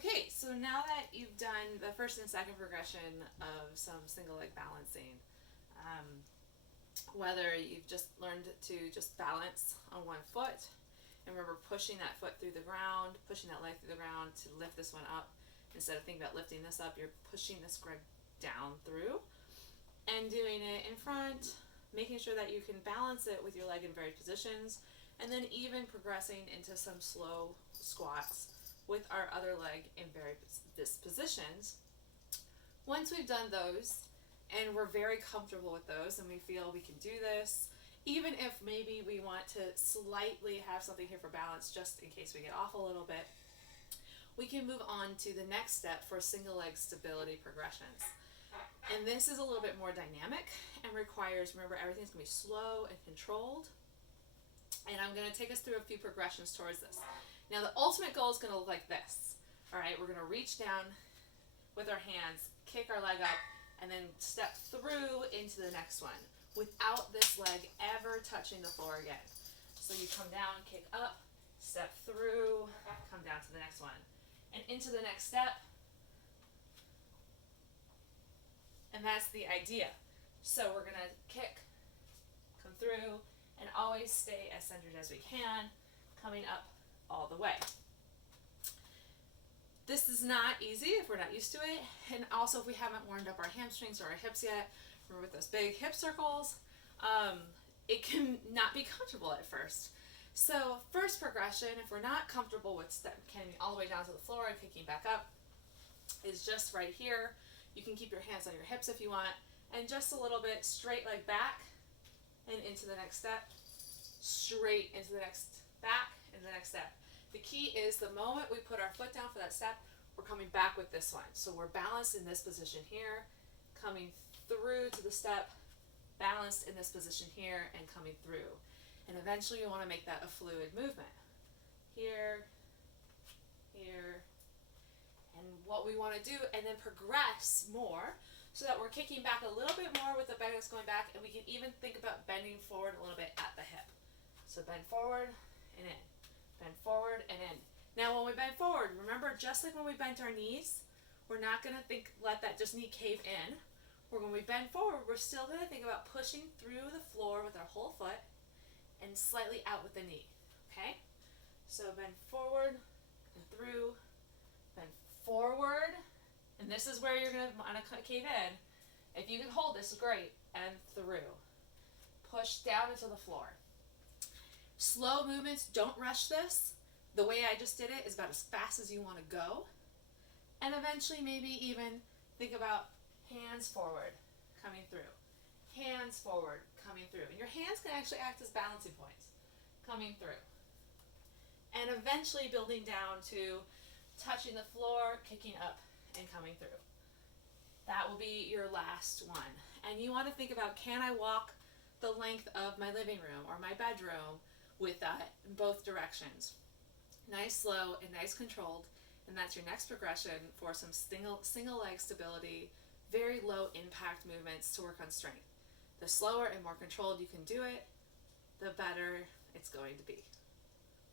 Okay, so now that you've done the first and second progression of some single leg balancing, um, whether you've just learned to just balance on one foot, and remember pushing that foot through the ground, pushing that leg through the ground to lift this one up. Instead of thinking about lifting this up, you're pushing this leg down through and doing it in front, making sure that you can balance it with your leg in various positions, and then even progressing into some slow squats with our other leg in various positions. Once we've done those and we're very comfortable with those and we feel we can do this, even if maybe we want to slightly have something here for balance just in case we get off a little bit, we can move on to the next step for single leg stability progressions. And this is a little bit more dynamic and requires, remember, everything's going to be slow and controlled. And I'm going to take us through a few progressions towards this. Now, the ultimate goal is going to look like this. All right, we're going to reach down with our hands, kick our leg up, and then step through into the next one without this leg ever touching the floor again. So you come down, kick up, step through, come down to the next one, and into the next step. And that's the idea. So we're going to kick, come through, and always stay as centered as we can, coming up all the way. This is not easy if we're not used to it, and also if we haven't warmed up our hamstrings or our hips yet. Remember with those big hip circles, it can not be comfortable at first. So first progression, if we're not comfortable with coming all the way down to the floor and kicking back up, is just right here. You can keep your hands on your hips if you want, and just a little bit straight leg back and into the next step, straight into the next back and the next step. The key is the moment we put our foot down for that step, we're coming back with this one. So we're balanced in this position here, coming through to the step, balanced in this position here, and coming through. And eventually you want to make that a fluid movement. Here, here, and what we want to do, and then progress more so that we're kicking back a little bit more with the leg that's going back, and we can even think about bending forward a little bit at the hip. So bend forward and in. Bend forward and in. Now when we bend forward, remember, just like when we bent our knees, we're not going to let that just knee cave in. When we bend forward, we're still going to think about pushing through the floor with our whole foot and slightly out with the knee. Okay? So bend forward and through, bend forward, and this is where you're going to want to cave in. If you can hold this, great, and through. Push down into the floor. Slow movements, don't rush this. The way I just did it is about as fast as you want to go. And eventually maybe even think about hands forward, coming through. Hands forward, coming through. And your hands can actually act as balancing points, coming through. And eventually building down to touching the floor, kicking up, and coming through. That will be your last one. And you want to think about, can I walk the length of my living room or my bedroom with that in both directions? Nice slow and nice controlled, and that's your next progression for some single leg stability, very low impact movements to work on strength. The slower and more controlled you can do it, the better it's going to be.